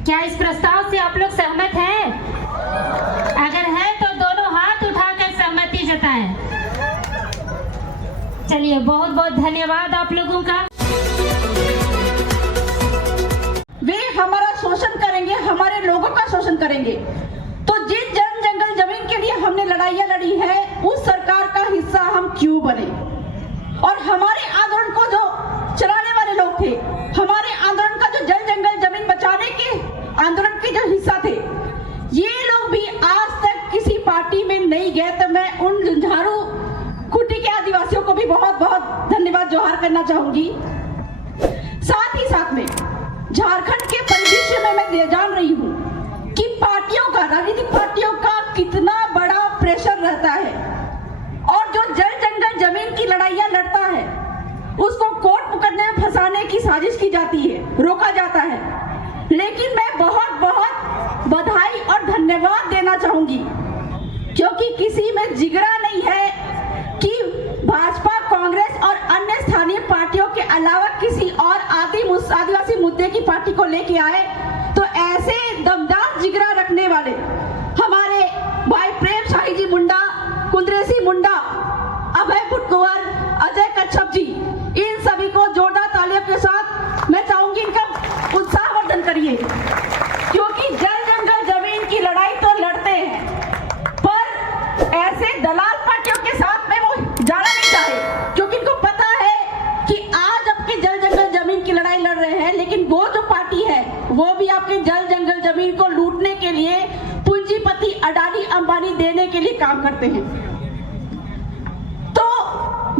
क्या इस प्रस्ताव से आप लोग सहमत हैं? अगर है तो दोनों हाथ उठाकर सहमति जताएं। चलिए, बहुत बहुत धन्यवाद आप लोगों का। वे हमारा शोषण करेंगे, हमारे लोगों का शोषण करेंगे। तो जिन जंगल जमीन के लिए हमने लड़ाइयाँ लड़ी है, उस सरकार का हिस्सा हम क्यों बने? और हमारे आंदोलन को जो चलाने वाले लोग थे, हमारे आंदोलन का जो जंगल जमीन बचाने के आंदोलन के जो हिस्सा थे, ये लोग भी आज तक किसी पार्टी में नहीं गए। तो मैं उन झुंझारू खूंटी के आदिवासियों को भी बहुत बहुत धन्यवाद जोहार करना चाहूंगी। साथ ही साथ में झारखंड के परिदृश्य में मैं जान रही हूँ कि पार्टियों का, राजनीतिक पार्टियों का कितना बड़ा प्रेशर रहता है, और जो जंगल जमीन की लड़ाइयाँ लड़ता है उसको कोर्ट मुकदमे में फंसाने की साजिश की जाती है, रोका जाता है। लेकिन मैं बहुत बहुत बधाई और धन्यवाद देना चाहूंगी, क्योंकि किसी में जिगरा नहीं है कि भाजपा, कांग्रेस और अन्य स्थानीय पार्टियों के अलावा किसी और आदिवासी मुद्दे की पार्टी को लेके आए। तो ऐसे दमदार जिगरा रखने वाले हमारे भाई प्रेम शाही जी मुंडा, कुंद्रेसी मुंडा, अभय कुंवर, अजय कच्छप जी, इन सभी को जोरदार तालियों के साथ मैं चाहूंगी इनका उत्साहवर्धन करिए, क्योंकि जंगल जमीन की लड़ाई तो लड़ते हैं, पर ऐसे दलाल पार्टियों के साथ में वो जाना नहीं चाहे, क्योंकि इनको पता है कि आज आपके जंगल जमीन की लड़ाई लड़ रहे हैं, लेकिन वो जो पार्टी है वो भी आपके जंगल जमीन को लूटने के लिए, पूंजीपति अडानी अंबानी देने के लिए काम करते हैं। तो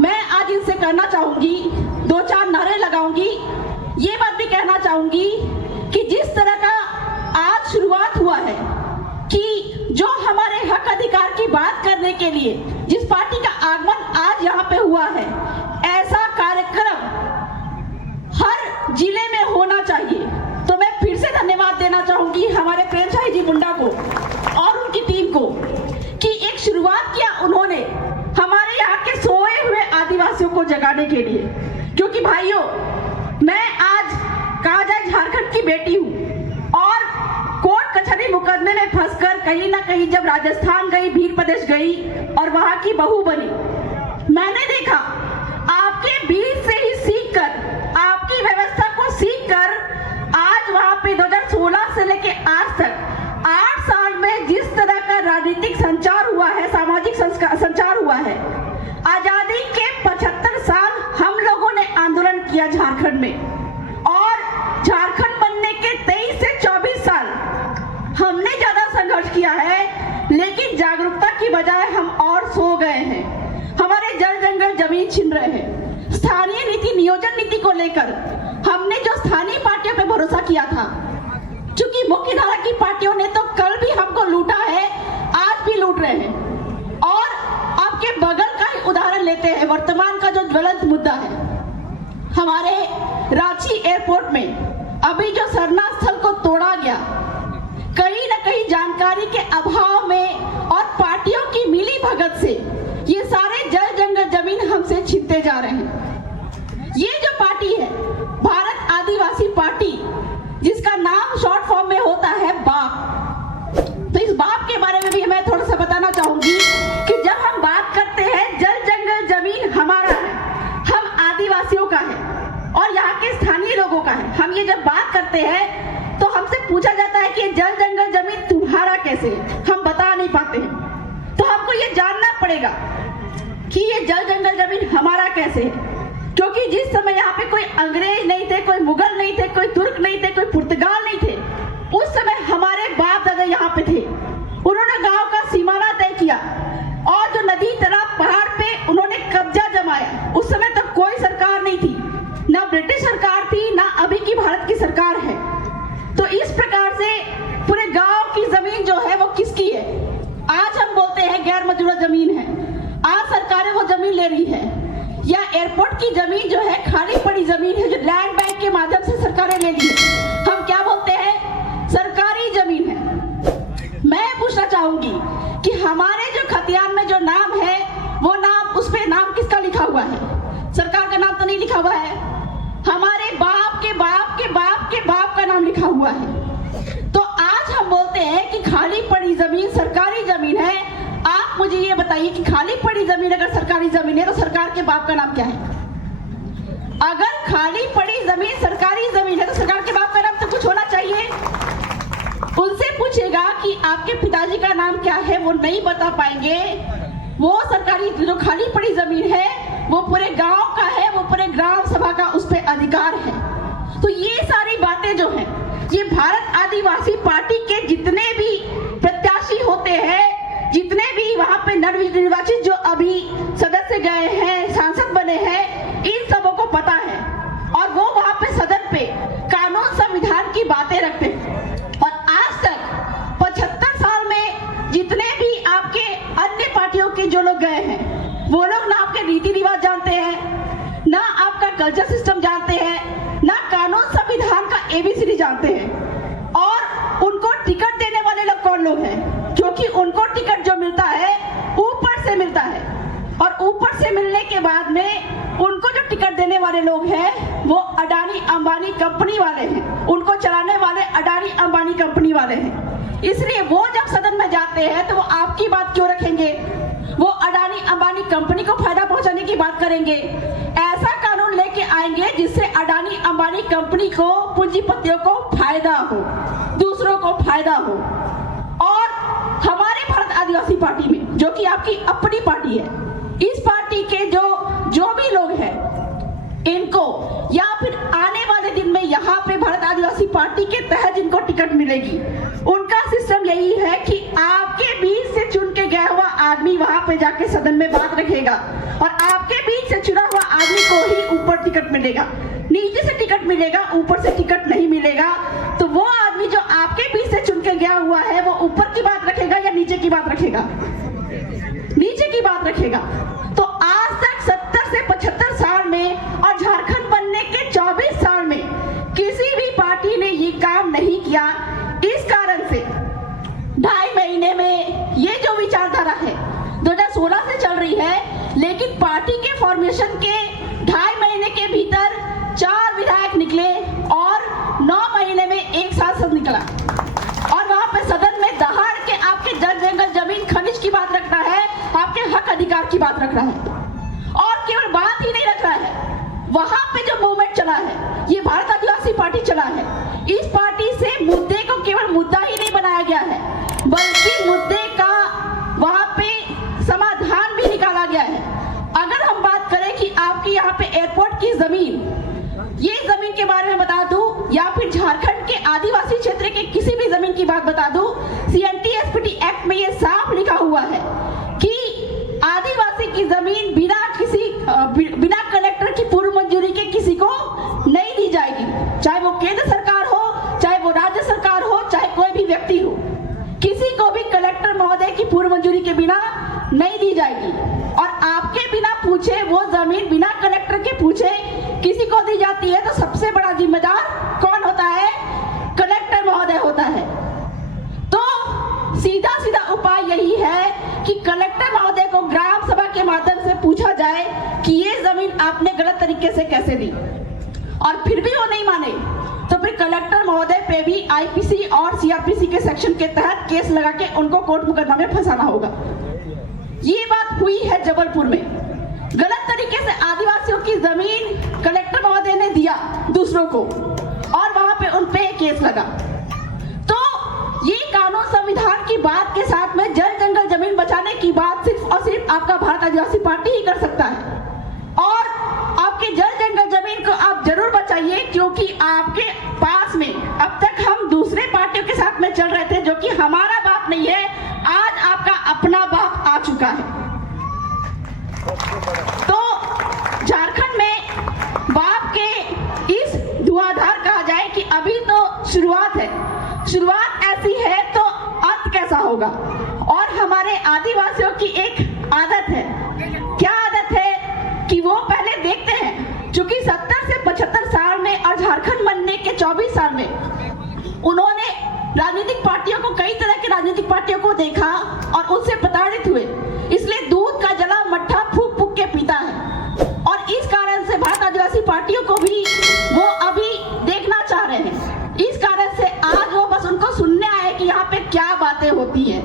मैं आज इनसे कहना चाहूंगी, दो चार नारे लगाऊंगी, ये बात भी कहना चाहूंगी कि जिस तरह का आज शुरुआत हुआ है कि जो हमारे हक अधिकार की बात करने के लिए जिस पार्टी का आगमन आज यहाँ पे हुआ है, ऐसा कार्यक्रम हर जिले में होना चाहिए। तो मैं फिर से धन्यवाद देना चाहूंगी हमारे प्रेम शाही जी मुंडा को और उनकी टीम को कि एक शुरुआत किया उन्होंने हमारे यहाँ के सोए हुए आदिवासियों को जगाने के लिए। क्योंकि भाइयों, मैं आज कहा जाए झारखंड की बेटी हूँ, और कोर्ट कचहरी मुकदमे में फंसकर कहीं ना कहीं जब राजस्थान गई, भीड़ प्रदेश गई और वहां की बहू बनी, मैंने देखा आपके बीच से ही सीखकर, आपकी व्यवस्था को सीखकर आज वहां पे 2016 से लेके आज तक 8 साल में जिस तरह का राजनीतिक संचार हुआ है, सामाजिक संचार हुआ है, आजादी के 75 साल हम लोगों ने आंदोलन किया झारखंड में, और झारखंड बनने के 23 से 24 साल हमने ज्यादा संघर्ष किया है, लेकिन जागरूकता की बजाय हम और सो गए हैं। हमारे जंगल जमीन छिन रहे हैं। स्थानीय नीति, नियोजन नीति को लेकर हमने जो स्थानीय पार्टियों पे भरोसा किया था, क्योंकि मुख्य धारा की पार्टियों ने तो कल भी हमको लूटा है, आज भी लूट रहे हैं। और आपके बगल का ही उदाहरण लेते हैं, वर्तमान का जो ज्वलंत मुद्दा है, हमारे रांची एयरपोर्ट में अभी जो सरना स्थल को तोड़ा गया, कहीं न कहीं जानकारी के अभाव में और पार्टियों की मिली भगत से ये सारे जंगल जमीन हमसे छीनते जा रहे हैं। ये जो पार्टी है भारत आदिवासी पार्टी, जिसका नाम शॉर्ट फॉर्म में होता है बाप, तो इस बाप के बारे में भी मैं थोड़ा सा बताना चाहूंगी कि जब हम बात करते हैं जंगल जमीन हमारा है, हम आदिवासियों का है और यहाँ के स्थानीय लोगों का है, हम ये जब बात करते हैं तो हमसे पूछा जाता है कि जंगल जमीन तुम्हारा कैसे है, हम बता नहीं पाते हैं। तो हमको ये जानना पड़ेगा कि ये जंगल जमीन हमारा कैसे है, क्योंकि जिस समय यहाँ पे कोई अंग्रेज नहीं थे, कोई मुगल नहीं थे, कोई तुर्क नहीं थे, कोई पुर्तगाल नहीं थे, उस समय हमारे बाप दादा यहाँ पे थे। उन्होंने गांव का सीमाना तय किया और जो नदी तालाब पहाड़ पे उन्होंने कब्जा जमाया। उस समय तक कोई सरकार नहीं थी, ना ब्रिटिश सरकार थी, ना अभी की भारत की सरकार है। तो इस प्रकार से पूरे गांव की जमीन जो है वो किसकी है? आज हम बोलते हैं गैर मंजूरा जमीन है, आज सरकारें वो जमीन ले रही है, या एयरपोर्ट की जमीन जो है खाली पड़ी जमीन है जो लैंड बैंक के माध्यम से सरकारें ले ली है, हम क्या बोलते हैं? सरकारी जमीन है। मैं पूछना चाहूंगी कि हमारे जो खतियान में जो नाम है, वो नाम, उस पे नाम किसका लिखा हुआ है? सरकार का नाम तो नहीं लिखा हुआ है, हमारे बाप के बाप के बाप के बाप का नाम लिखा हुआ है। तो आज हम बोलते हैं कि खाली पड़ी जमीन सरकारी जमीन है। आप मुझे ये बताइए कि खाली पड़ी जमीन अगर सरकारी जमीन है तो सरकार के बाप का नाम क्या है? अगर खाली पड़ी जमीन सरकारी जमीन है तो सरकार के बाप का नाम तो कुछ होना चाहिए। उनसे पूछेगा कि आपके पिताजी का नाम क्या है, वो नहीं बता पाएंगे। वो सरकारी जो खाली पड़ी जमीन है वो पूरे गांव का है, वो पूरे ग्राम सभा का उस पर अधिकार है। तो ये सारी बातें जो हैं, ये भारत आदिवासी पार्टी के जितने भी प्रत्याशी होते हैं, जितने भी वहां पे नवनिर्वाचित जो अभी सदस्य गए हैं, सांसद बने हैं, इन सबों को पता है। और वो वहां पे सदन पे कानून संविधान की बातें रखते हैं। और आज तक 75 साल में जितने भी आपके अन्य पार्टियों के जो लोग गए हैं, वो लोग ना आपके रीति रिवाज जानते हैं, ना आपका कल्चर सिस्टम जानते हैं, ना कानून संविधान का एबीसीडी जानते हैं। और उनको टिकट देने वाले लोग कौन लोग हैं? क्योंकि उनको टिकट जो मिलता है ऊपर से मिलता है, और ऊपर से मिलने के बाद में उनको जो टिकट देने वाले लोग हैं वो अडानी अंबानी कंपनी वाले हैं, उनको चलाने वाले अडानी अंबानी कंपनी वाले हैं। इसलिए वो जब सदन में जाते हैं तो वो आपकी बात क्यों रखेंगे? वो अडानी अंबानी कंपनी को फायदा पहुंचाने की बात करेंगे। ऐसा कानून लेके आएंगे जिससे अडानी अंबानी कंपनी को, पूंजीपतियों को फायदा हो, दूसरों को फायदा हो। और हमारे भारत आदिवासी पार्टी में, जो कि आपकी अपनी पार्टी है, इस पार्टी के जो भी लोग हैं, इनको या फिर आने वाले दिन में यहाँ पे भारत आदिवासी पार्टी के तहत जिनको टिकट मिलेगी, उनका सिस्टम यही है कि आपके बीच से चुन के गया हुआ आदमी वहां पे जाके सदन में बात रखेगा, और आपके बीच से चुना हुआ आदमी को ही ऊपर टिकट मिलेगा। नीचे से टिकट मिलेगा, ऊपर से टिकट नहीं मिलेगा। तो वो आदमी जो आपके बीच से चुन के गया हुआ है, वो ऊपर की बात रखेगा या नीचे की बात रखेगा? नीचे की बात रखेगा। तो आज तक 70 से 75 साल में और झारखंड बनने के 24 साल में किसी भी पार्टी ने ये काम नहीं किया। इस कारण से 2.5 महीने में ये जो विचारधारा है 2016 से चल रही है, लेकिन पार्टी के फॉर्मेशन के 2.5 महीने के भीतर 4 विधायक निकले और 9 महीने में 1 सांसद निकला। और वहां पे सदन में दहाड़ के आपके जल जंगल जमीन खनिज की बात रख रहा है, आपके हक अधिकार की बात रख रहा है। और केवल बात ही नहीं रख रहा है, वहां पे जो मूवमेंट चला है, ये भारत आदिवासी पार्टी चला है। इस पार्टी से मुद्दे को केवल मुद्दा ही नहीं बनाया गया है, बल्कि मुद्दे का वहां पे समाधान भी निकाला गया है। अगर हम बात करें कि आपकी यहाँ पे एयरपोर्ट की जमीन, ये जमीन के बारे में बता दूं, या फिर झारखंड के आदिवासी क्षेत्र के किसी भी जमीन की बात बता दूं, CNT-SPT एक्ट में ये साफ लिखा हुआ है कि आदिवासी की जमीन बिना कलेक्टर की पूर्व मंजूरी के किसी को नहीं दी जाएगी। चाहे वो केंद्र सरकार हो, चाहे वो राज्य सरकार हो, चाहे कोई भी व्यक्ति हो, किसी को भी कलेक्टर महोदय की पूर्व मंजूरी के बिना नहीं दी जाएगी। और आपके बिना पूछे वो जमीन बिना कलेक्टर के पूछे किसी को दी जाती है, तो सबसे बड़ा जिम्मेदार कौन होता है? कलेक्टर महोदय होता है। तो सीधा सीधा उपाय यही है कि कलेक्टर महोदय को ग्राम सभा के माध्यम से पूछा जाए कि ये जमीन आपने गलत तरीके से कैसे दी, और फिर भी वो नहीं माने तो फिर कलेक्टर महोदय पे भी आईपीसी और सीआरपीसी के सेक्शन के तहत केस लगा के उनको कोर्ट मुकदमा में फंसाना होगा। ये बात हुई है जबलपुर में, गलत तरीके से आदिवासियों की जमीन कलेक्टर महोदय ने दिया दूसरों को, और वहां पे उन पे केस लगा। तो ये कानून संविधान की बात के साथ में जल जंगल जमीन बचाने की बात सिर्फ और सिर्फ आपका भारत आदिवासी पार्टी ही कर सकता है। और आपके जल जंगल जमीन को आप जरूर बचाइए, क्योंकि आपके पास में अब तक हम दूसरे पार्टियों के साथ में चल रहे थे, जो कि हमारा बाप नहीं है, आज आपका अपना बाप आ चुका है। तो झारखंड में बाप के इस धुआंधार कहा जाए कि अभी तो शुरुआत है, शुरुआत ऐसी है तो अंत कैसा होगा। और हमारे आदिवासियों की एक आदत है, क्या आदत है कि वो पहले देखते हैं, क्योंकि 70 से 75 साल में और झारखंड बनने के 24 साल में उन्होंने राजनीतिक पार्टियों को, कई तरह की राजनीतिक पार्टियों को देखा और उनसे प्रताड़ित हुए। इसलिए दूध का जला मट्ठा फूक फूक के पीता है, और इस कारण से भारत आदिवासी पार्टियों को भी वो अभी देखना चाह रहे हैं। इस कारण से आज वो बस होती है।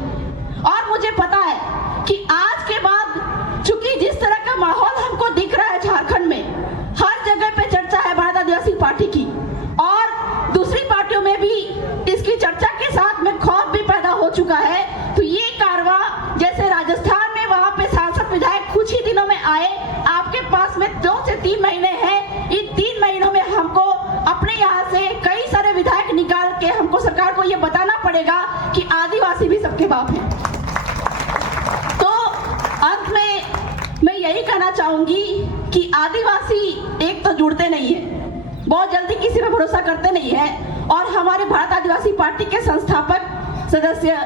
और मुझे पता है कि आज के बाद चूंकि जिस तरह का माहौल हमको दिख रहा है झारखंड में, हर जगह पे चर्चा है भारत आदिवासी पार्टी की, और दूसरी पार्टियों में भी इसकी चर्चा के साथ में खौफ भी पैदा हो चुका है। तो ये कारवा, जैसे राजस्थान में वहां पे सांसद विधायक कुछ ही दिनों में आए, आपके पास में 2 से 3 महीने हैं, इन 3 महीनों में हमको अपने यहाँ से कई सारे विधायक निकाल के हमको सरकार को ये बताना पड़ेगा कि आदिवासी भी सबके बाप हैं। तो अंत में मैं यही कहना चाहूंगी कि आदिवासी एक तो जुड़ते नहीं है, बहुत जल्दी किसी पे भरोसा करते नहीं है। और हमारे भारत आदिवासी पार्टी के संस्थापक सदस्य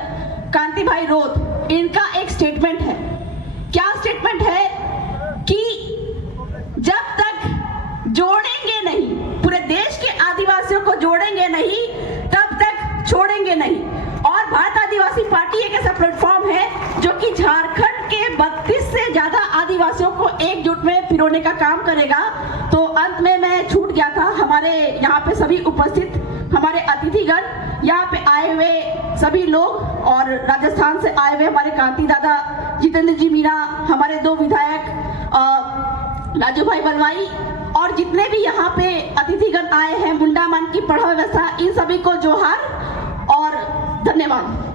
कांति भाई रोध, इनका एक स्टेटमेंट है। क्या स्टेटमेंट है कि जब तक जोड़ेंगे नहीं, पूरे देश के आदिवासियों को जोड़ेंगे नहीं, तब तक छोड़ेंगे नहीं। और भारत आदिवासी पार्टी एक ऐसा प्लेटफॉर्म है जो कि झारखंड के 32 से ज्यादा आदिवासियों को एकजुट में पिरोने का काम करेगा। तो अंत में मैं छूट गया था, हमारे यहाँ पे सभी उपस्थित हमारे अतिथिगण, यहाँ पे आए हुए सभी लोग, और राजस्थान से आए हुए हमारे कांति दादा, जितेंद्र जी मीणा, हमारे 2 विधायक राजू भाई बलवाई, और जितने भी यहाँ पे अतिथिगण आए हैं, मुंडा मन की पढ़ा व्यवस्था, इन सभी को जोहार और धन्यवाद।